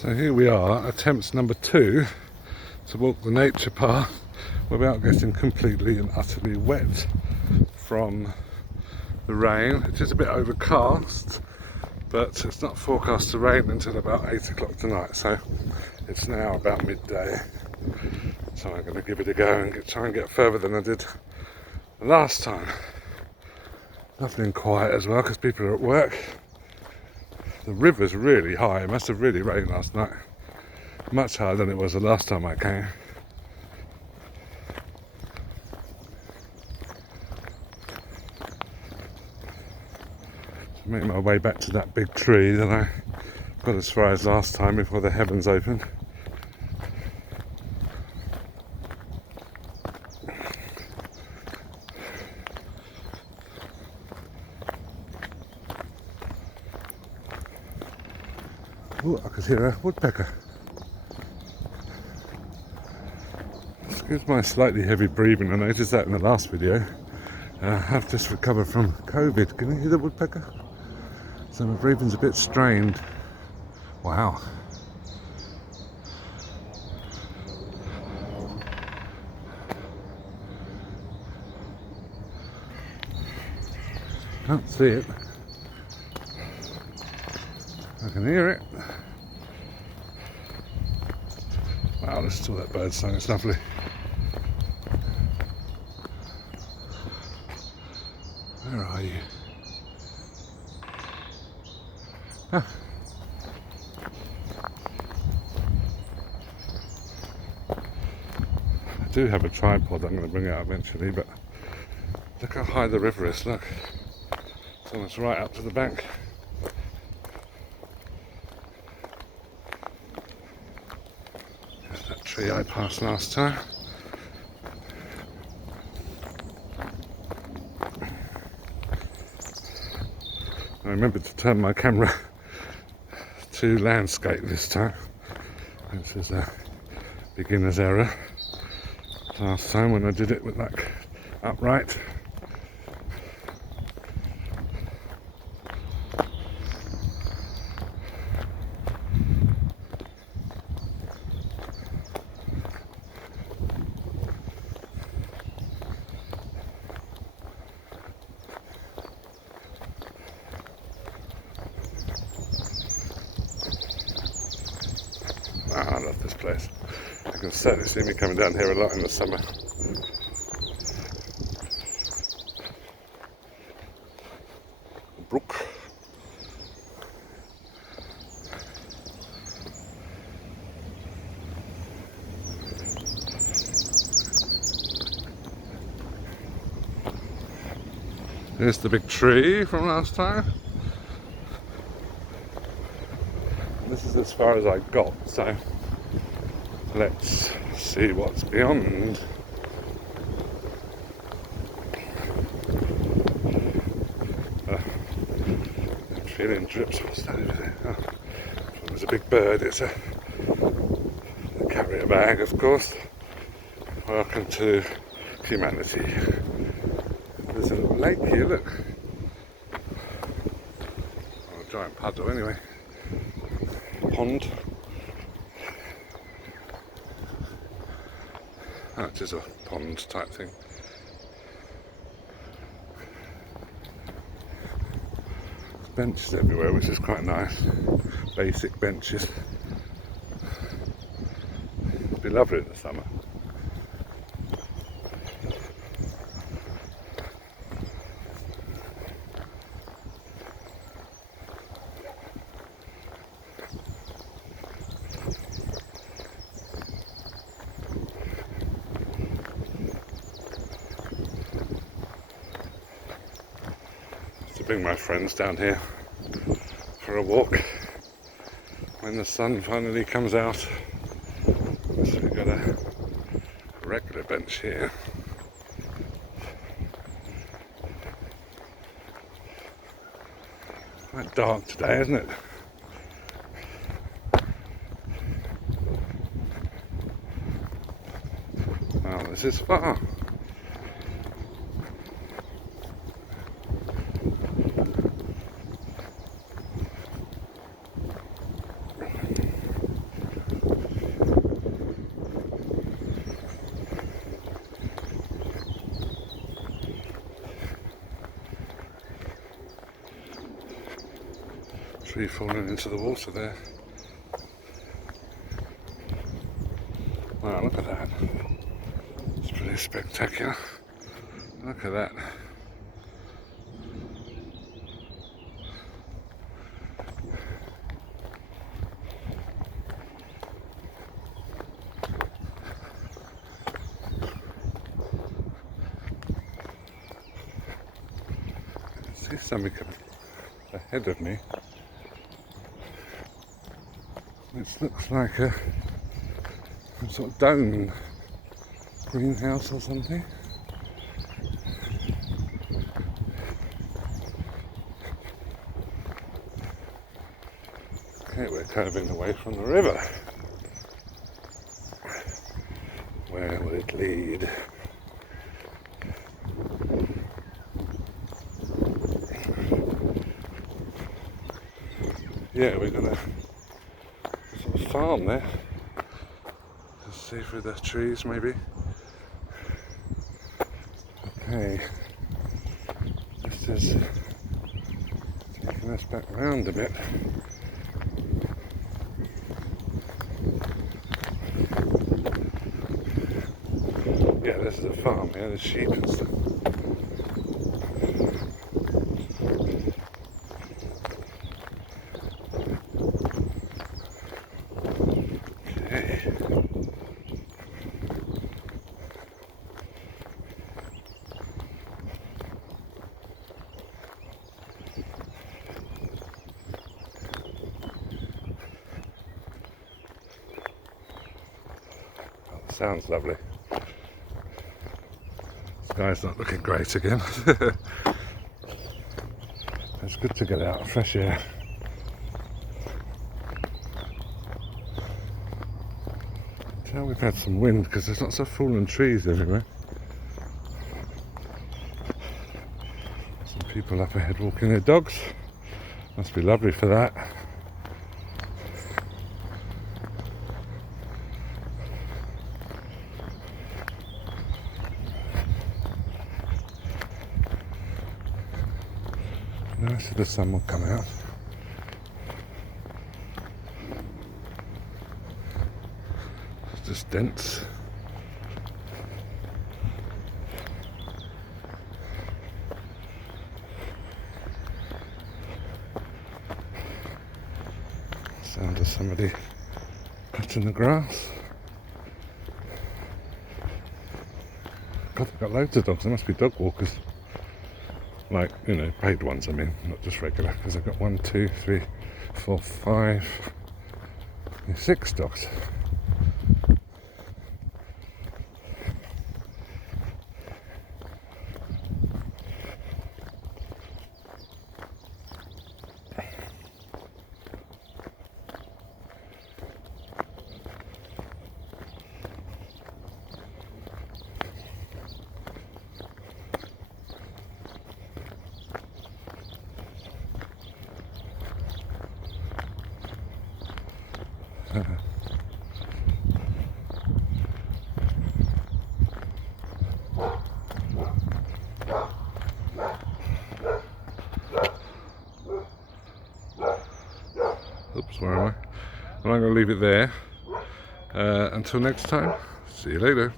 So here we are, attempt number 2 to walk the nature path without getting completely and utterly wet from the rain. It is a bit overcast, but it's not forecast to rain until about 8 o'clock tonight, so it's now about midday. So I'm going to give it a go and try and get further than I did the last time. Lovely and quiet as well because people are at work. The river's really high. It must have really rained last night. Much higher than it was the last time I came. Make my way back to that big tree that I got as far as last time before the heavens opened. Oh, I could hear a woodpecker. Excuse my slightly heavy breathing, I noticed that in the last video. I've just recovered from COVID. Can you hear the woodpecker? So my breathing's a bit strained. Wow. Can't see it. I can hear it. Wow, listen to that bird song, it's lovely. Where are you? Ah. I do have a tripod I'm going to bring out eventually, but look how high the river is, look. It's almost right up to the bank. There's that tree I passed last time. I remembered to turn my camera to landscape this time, which is a beginner's error. Last time when I did it with like upright. I love this place. You can certainly see me coming down here a lot in the summer. Brook. Here's the big tree from last time. This is as far as I got, so let's see what's beyond. I'm feeling drips. What's that over there? Oh, there's a big bird. It's a carrier bag, of course. Welcome to humanity. There's a little lake here, look. Oh, a giant puddle anyway. Pond. Oh, it is a pond type thing. There's benches everywhere, which is quite nice. Basic benches. It'd be lovely in the summer. Bring my friends down here for a walk when the sun finally comes out. So we've got a regular bench here. Quite dark today, isn't it? Wow, this is far. Tree falling into the water there. Wow, look at that. It's pretty spectacular. Look at that. I see something ahead of me. This looks like a sort of dome greenhouse or something. Okay, we're curving away from the river. Where will it lead? Yeah, we're gonna sort of farm there. Just see through the trees maybe. Okay, this is taking us back round a bit. Yeah, this is a farm, yeah, there's sheep and stuff. Okay. Sounds lovely. Sky's not looking great again. It's good to get out, fresh air. Tell we've had some wind because there's lots of fallen trees everywhere. Some people up ahead walking their dogs. Must be lovely for that. Nice if the sun will come out. It's just dense. Sound of somebody cutting the grass. God, they've got loads of dogs. There must be dog walkers. Like, you know, paid ones, I mean, not just regular, because I've got 1, 2, 3, 4, 5, 6 dogs. Oops, where am I? Well, I'm going to leave it there. Until next time, see you later.